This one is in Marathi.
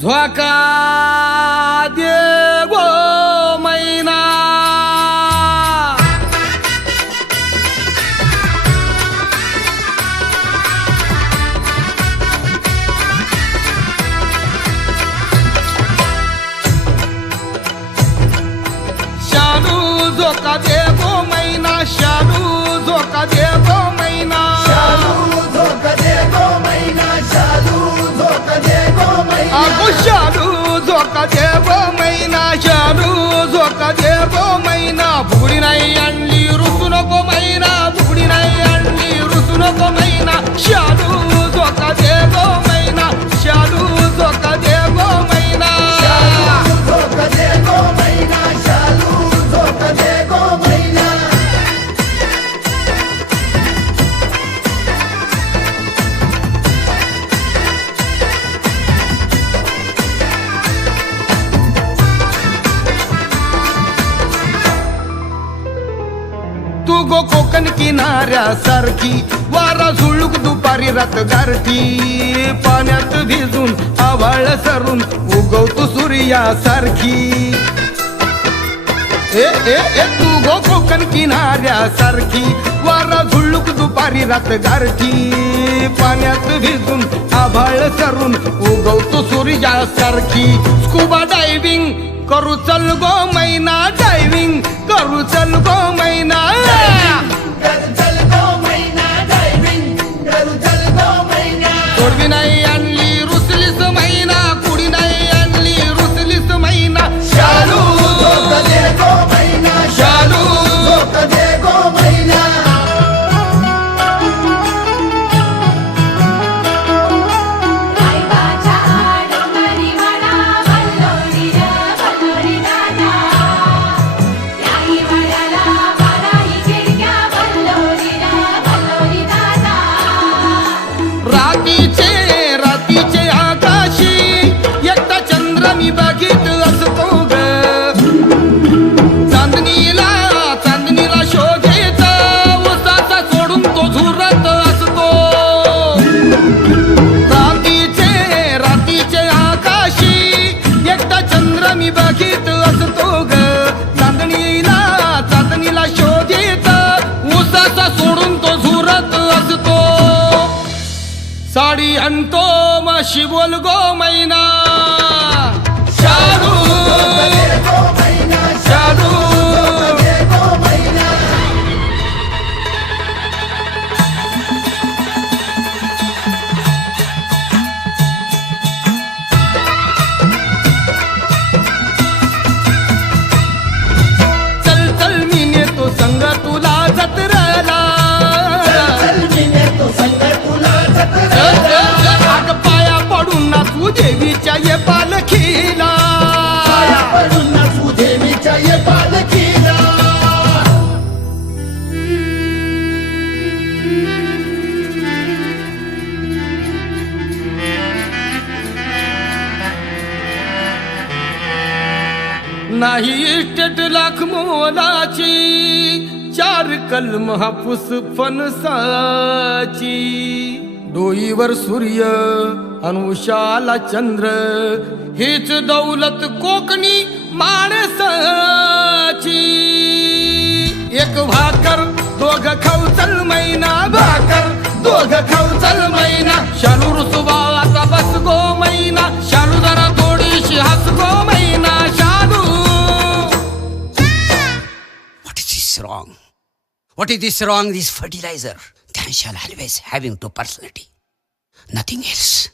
झोका दे गो मैना शालू झोका दे गो मैना शालू झोका दे गो मैना शालू झोका दे गो मैना शालू झोका दे गो मैना अगो शालू झोका दे गो मैना शालू झोका दे गो मैना फुगडी नाही आणली रुसू नको मैना फुगडी नाही आणली रुसू नको मैना शालू झोका दे गो मैना शालू झोका दे गो मैना शालू झोका दे गो मैना शालू झोका दे गो मैना तू गो कोकण किनाऱ्यासारखी वारा झुळूक दुपारी रात गारठी पाण्यात भिजून आभाळ सरून उगवतो सूर्यासारखी ए ए ए तू गो कोकण किनाऱ्यासारखी वारा झुळूक दुपारी रात गारठी पाण्यात भिजून आभाळ सरून उगवतो सूर्यासारखी स्कुबा डायव्हिंग करू चल गो मैना डायव्हिंग करू चल गो मैना करू चल गो मैना डायव्हिंग करू चल गो मैना तोडवी नाही आणली रुसलीस मैना कुडी नाही आणली रुसलीस मैना शालू झोका दे गो मैना शालू झोका दे गो मैना आईबाच्या डोंगरी वाडा भल्लोरी दादा याही वाड्याला बाराही खिडक्या भल्लोरी दादा रातीचे आकाशी एकटा चंद्र मी बघित असतो ग चांदणीला शोधेत उसाचा सोडून तो झुरत असतो रातीचे आकाशी एकटा चंद्र मी बघित असतो ग चांदणीला शोधेत उसाचा सोडून तो झुरत असतो साडी आणतो माशी बोल गो मैना शालू दे गो मैना शालू दे गो मैना चल मी नेतो संग तुला जत्रेला चल मी नेतो संग तुला जत्रेला आग पाया पडून नाचू देवीच्या ये पालखीला पाया पडून नाचू देवीच्या ये पालखीला नाही इस्टेट लाख मोलाची चार कलम हापूस फणसाची डोईवर सूर्य अनुषाला चंद्र हीच दौलत कोकणी माणसाची एक भाकर दोघ खाऊ चल मैना भाकर दोघ खाऊ चल मैना शालू रुसुबा आता बस गो मैना शालू जरा थोडीशी हस गो मैना शालू What is this wrong? What is this wrong? This fertilizer. Then shall always having two personality. Nothing else.